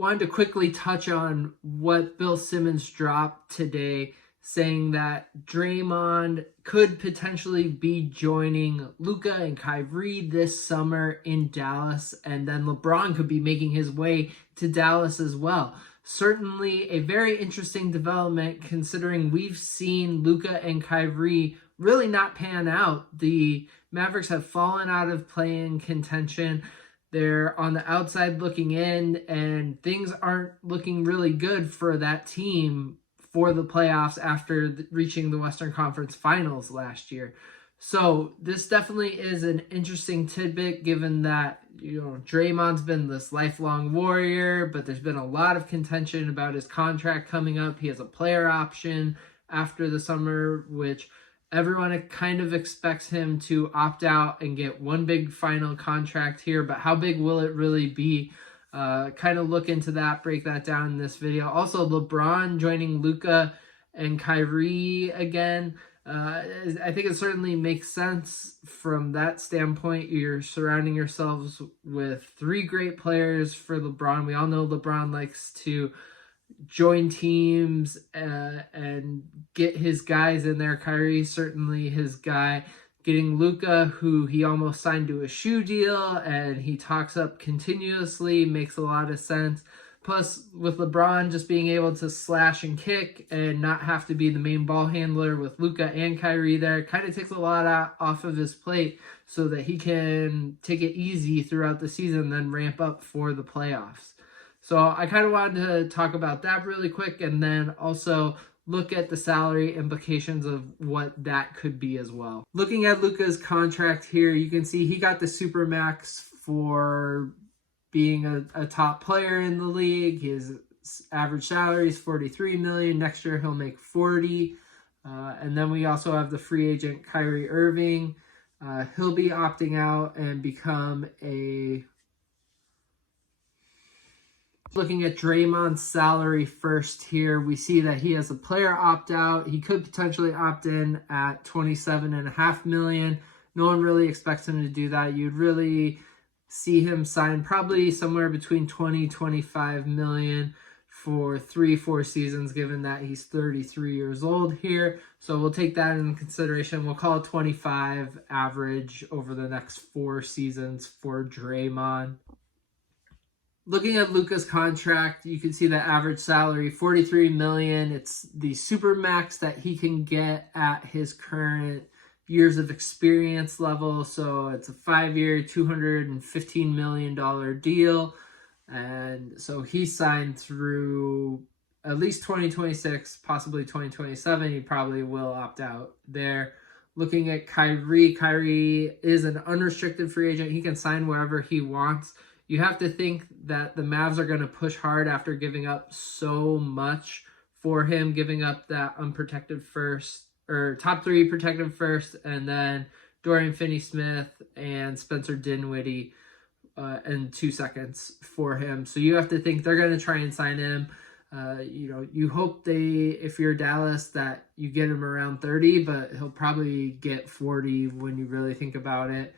wanted to quickly touch on what Bill Simmons dropped today, saying that Draymond could potentially be joining Luka and Kyrie this summer in Dallas, and then LeBron could be making his way to Dallas as well. Certainly a very interesting development, considering we've seen Luka and Kyrie really not pan out. The Mavericks have fallen out of play-in contention. They're on the outside looking in, and things aren't looking really good for that team for the playoffs after reaching the Western Conference Finals last year. So this definitely is an interesting tidbit, given that, Draymond's been this lifelong warrior, but there's been a lot of contention about his contract coming up. He has a player option after the summer, which everyone kind of expects him to opt out and get one big final contract here, but how big will it really be? Kind of look into that, break that down in this video. Also, LeBron joining Luka and Kyrie again. I think it certainly makes sense from that standpoint. You're surrounding yourselves with three great players for LeBron. We all know LeBron likes to join teams and get his guys in there. Kyrie certainly his guy. Getting Luka, who he almost signed to a shoe deal and he talks up continuously, makes a lot of sense. Plus, with LeBron just being able to slash and kick and not have to be the main ball handler with Luka and Kyrie there, kind of takes a lot off of his plate so that he can take it easy throughout the season, then ramp up for the playoffs. So I kind of wanted to talk about that really quick, and then also look at the salary implications of what that could be as well. Looking at Luka's contract here, you can see he got the Supermax for being a top player in the league. His average salary is $43 million. Next year he'll make $40 million. And then we also have the free agent Kyrie Irving. He'll be opting out and become a... Looking at Draymond's salary first here, we see that he has a player opt-out. He could potentially opt in at $27.5 million. No one really expects him to do that. You'd really see him sign probably somewhere between $20-25 million for 3-4 seasons, given that he's 33 years old here. So we'll take that into consideration. We'll call it 25 average over the next 4 seasons for Draymond. Looking at Luka's contract, you can see the average salary, $43 million. It's the Supermax that he can get at his current years of experience level. So it's a 5-year, $215 million deal. And so he signed through at least 2026, possibly 2027. He probably will opt out there. Looking at Kyrie, Kyrie is an unrestricted free agent. He can sign wherever he wants. You have to think that the Mavs are going to push hard after giving up so much for him, giving up that unprotected first, or top 3 protected first, and then Dorian Finney-Smith and Spencer Dinwiddie in 2 seconds for him. So you have to think they're going to try and sign him. You hope if you're Dallas, that you get him around 30, but he'll probably get 40 when you really think about it.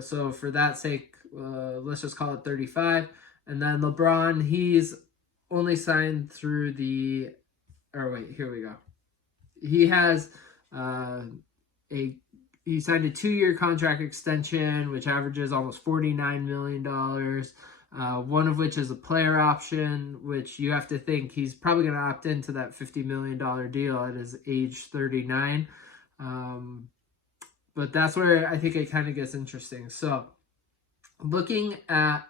So for that sake, let's just call it 35. And then LeBron, he's only signed through here we go. He has he signed a 2-year contract extension, which averages almost $49 million. One of which is a player option, which you have to think he's probably going to opt into that $50 million deal at his age 39. But that's where I think it kind of gets interesting. So looking at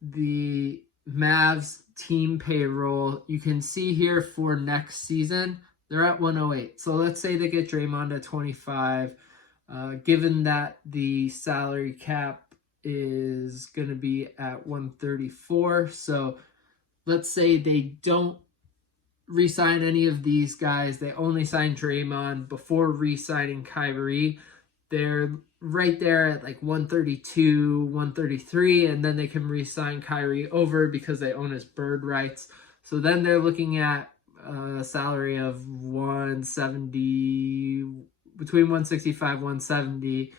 the Mavs team payroll, you can see here for next season, they're at 108. So let's say they get Draymond at 25. Given that the salary cap is going to be at 134. So let's say they don't re-sign any of these guys. They only sign Draymond before re-signing Kyrie. They're right there at like 132, 133, and then they can re-sign Kyrie over because they own his bird rights. So then they're looking at a salary of 170, between 165, 170.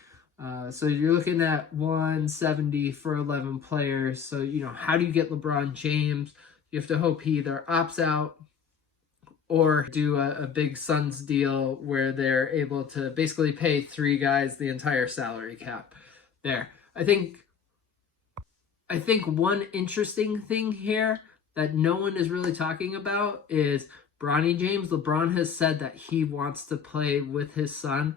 So you're looking at 170 for 11 players. So, how do you get LeBron James? You have to hope he either opts out or do a big Suns deal where they're able to basically pay 3 guys the entire salary cap there. I think one interesting thing here that no one is really talking about is Bronny James. LeBron has said that he wants to play with his son.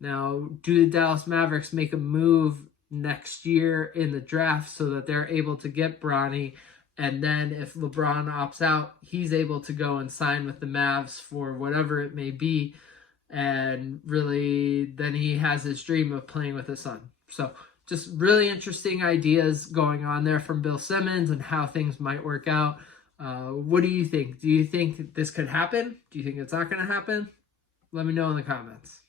Now, do the Dallas Mavericks make a move next year in the draft so that they're able to get Bronny? And then if LeBron opts out, he's able to go and sign with the Mavs for whatever it may be. And really, then he has his dream of playing with his son. So just really interesting ideas going on there from Bill Simmons and how things might work out. What do you think? Do you think this could happen? Do you think it's not going to happen? Let me know in the comments.